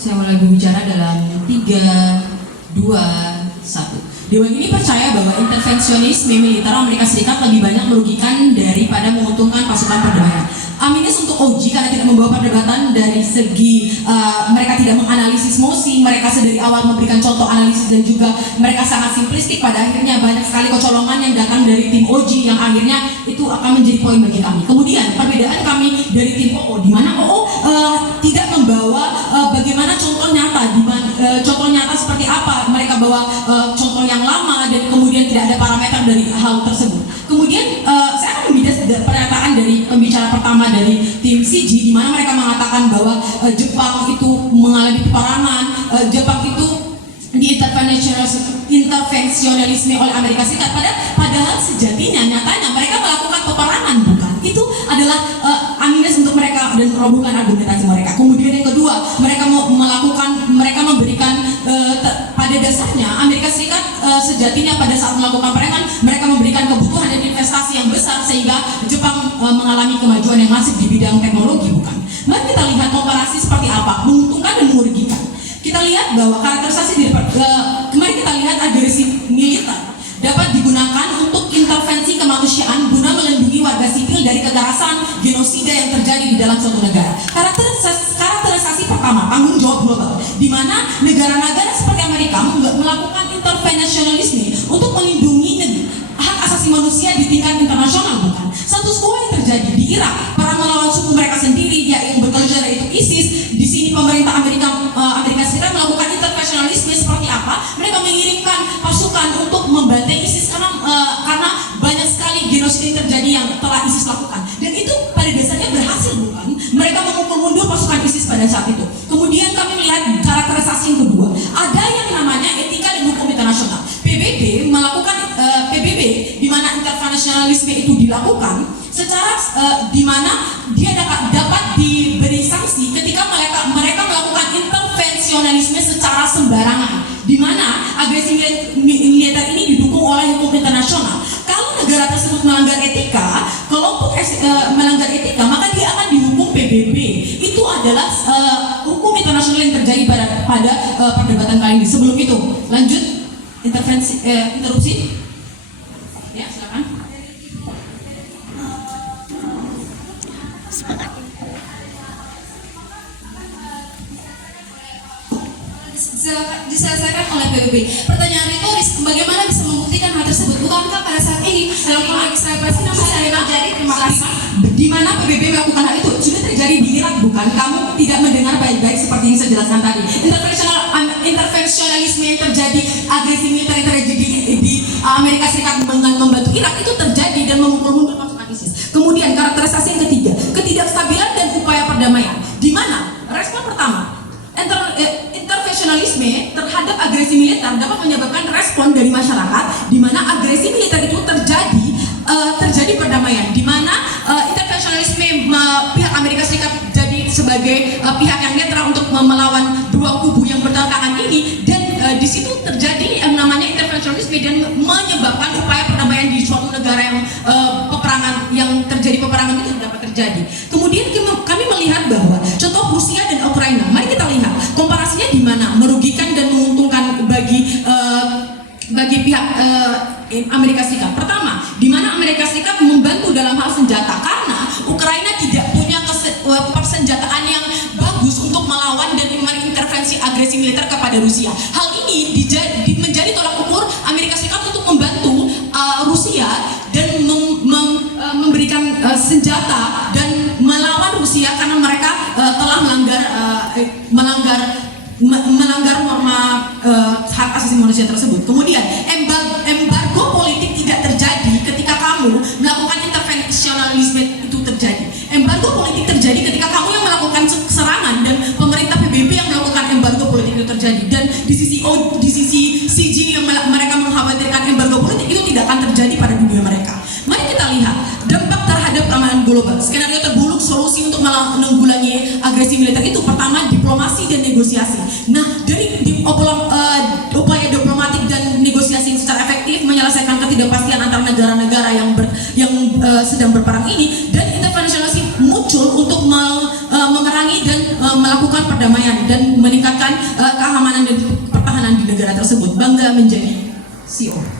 Saya mulai berbicara dalam 3, 2, 1. Dewan ini percaya bahwa intervensionisme militer Amerika Serikat lebih banyak merugikan daripada menguntungkan pasukan perdamaian. Aminus untuk OG karena tidak membawa perdebatan dari segi mereka tidak menganalisis mosi, mereka sedari awal memberikan contoh analisis dan juga mereka sangat simplistik. Pada akhirnya banyak sekali kecolongan yang datang dari tim OG yang akhirnya itu akan menjadi poin bagi kami. Kemudian perbedaan kami dari tim OO, di mana OO tidak membawa bagaimana contoh nyata, contoh nyata seperti apa mereka bawa contoh yang lama dan kemudian tidak ada parameter dari hal tersebut. Kemudian saya akan membidas pernyataan dari pembicara pertama dari tim CG, di mana mereka mengatakan bahwa Jepang itu mengalami peperangan, Jepang itu intervensionisme oleh Amerika Serikat. Padahal sejatinya nyatanya mereka melakukan peperangan, bukan? Itu adalah aminus untuk mereka dan merobohkan argumentasi mereka. Kemudian yang kedua, mereka memberikan pada dasarnya Amerika Serikat sejatinya pada saat melakukan peperangan mereka memberikan kebutuhan dan investasi yang besar sehingga Jepang mengalami kemajuan yang masif di bidang teknologi, bukan? Mari kita lihat komparasi seperti apa menguntungkan dan merugikan. Kita lihat bahwa karakterisasi kemarin kita lihat agresi militer dapat digunakan untuk intervensi kemanusiaan guna melindungi warga sipil dari kekerasan genosida yang terjadi di dalam suatu negara. Karakterisasi pertama, tanggung jawab global, di mana negara-negara seperti Amerika melakukan intervensionisme untuk melindungi hak asasi manusia di tingkat internasional, bukan? Status quo yang terjadi di Irak, perang melawan suku mereka sendiri yang berkeluarga yaitu ISIS. Di sini pemerintah Amerika Serikat melakukan intervensionisme seperti apa? Mereka mengirimkan pasukan untuk membantai ISIS karena banyak sekali genosida yang terjadi yang telah ISIS lakukan. Dan itu pada dasarnya berhasil, bukan? Mereka memukul mundur pasukan ISIS pada saat itu. Kemudian kami melihat karakterisasi yang kedua, ada yang namanya etika dan hukum internasional. PBB melakukan PBB di mana intervensionisme itu dilakukan secara di mana dia dapat diberi sanksi ketika mereka melakukan intervensionisme secara sembarangan, di mana agresi militer ini didukung oleh hukum internasional. Kalau negara tersebut melanggar etika, kelompok melanggar etika, maka dia akan dihukum PBB. Itu adalah hukum internasional yang terjadi pada perdebatan kali ini. Sebelum itu, lanjut interupsi. Ya, silakan. Diselesaikan oleh PBB. Pertanyaan retoris, bagaimana bisa membuktikan hal tersebut? Bukankah pada saat ini dalam konteks represi masih terjadi? Terima kasih. Di mana PBB melakukan hal itu sudah terjadi di Irak, bukan? Kamu tidak mendengar baik-baik seperti yang saya jelaskan tadi. Intervensionisme yang terjadi, agresi militer yang terjadi di Amerika Serikat dengan membantu Irak itu terjadi dan memukul mundur pasukan ISIS. Kemudian karakterisasi yang ketiga, ketidakstabilan dan upaya perdamaian. Di mana respon pertama, intervensionisme terhadap agresi militer dapat menyebabkan respon dari masyarakat, di mana agresi militer itu terjadi perdamaian, di mana intervensionisme pihak Amerika Serikat jadi sebagai pihak yang netral untuk melawan dua kubu yang bertentangan ini, dan di situ terjadi yang namanya intervensionisme dan menyebabkan upaya perdamaian di suatu negara yang peperangan itu dapat terjadi. Kemudian kami melihat bahwa contoh Rusia dan Ukraina, mari kita lihat komparasinya di mana merugikan dan menguntungkan bagi pihak Amerika Serikat. Pertama, di mana Amerika Serikat membantu dalam hal senjata karena Ukraina tidak punya persenjataan yang bagus untuk melawan dan mengintervensi agresi militer kepada Rusia. Hal ini menjadi tolak ukur Amerika Serikat untuk membantu Rusia dan memberikan senjata dan melawan Rusia karena mereka telah melanggar norma hak asasi manusia tersebut. Kemudian embargo politik tidak terjadi ketika kamu melakukan intervensionisme itu terjadi. Embargo politik terjadi ketika kamu yang melakukan serangan dan pemerintah PBB yang melakukan embargo politik itu terjadi. Dan di sisi CG yang mereka mengkhawatirkan embargo politik itu tidak akan terjadi pada dunia mereka. Mari kita lihat dampak terhadap keamanan global. Skenario terburuk solusi untuk menanggulangi agresi militer itu pertama diplomasi dan negosiasi. Nah, dari upaya diplomatik dan negosiasi yang secara efektif menyelesaikan ketidakpastian antar negara-negara yang sedang berperang ini, dan intervensionisme muncul untuk memerangi dan melakukan perdamaian dan meningkatkan keamanan dan pertahanan di negara tersebut. Bangga menjadi CEO.